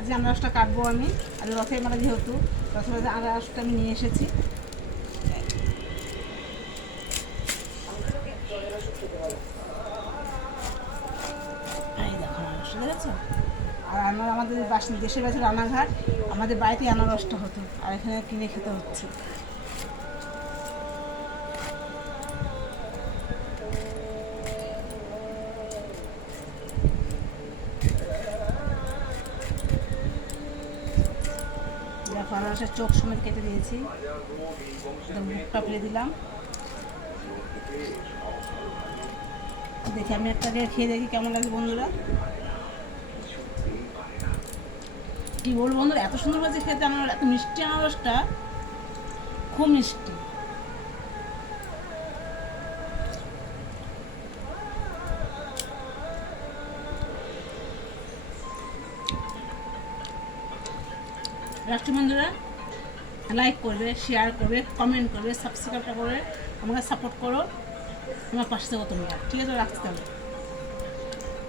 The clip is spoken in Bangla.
আজকে আনারসটা কাটবো আমি। আর রথের মেলা যেহেতু রথের মেলা আনারসটা আমি নিয়ে এসেছি। আর আমার, আমাদের বাস- দেশের বাড়ি রানাঘাট আমাদের বাড়িতে আনারসটা হতো, আর এখানে কিনে খেতে হচ্ছে। আনারসের চোখ সমেত কেটে দিয়েছি। মুখটা ফেলে দিলাম। দেখি আমি একটা খেয়ে দেখি কেমন লাগে বন্ধুরা। কি বলব বন্ধুরা, এত সুন্দর হয়েছে খেতে, আমার এত মিষ্টি আনারসটা। খুব মিষ্টি। রাষ্ট্র বন্ধুরা লাইক করবে শেয়ার করবে কমেন্ট করবে সাবস্ক্রাইবটা করে আমাকে সাপোর্ট করো, আমার পাশে থাকো তোমরা। ঠিক আছে রাখতে হবে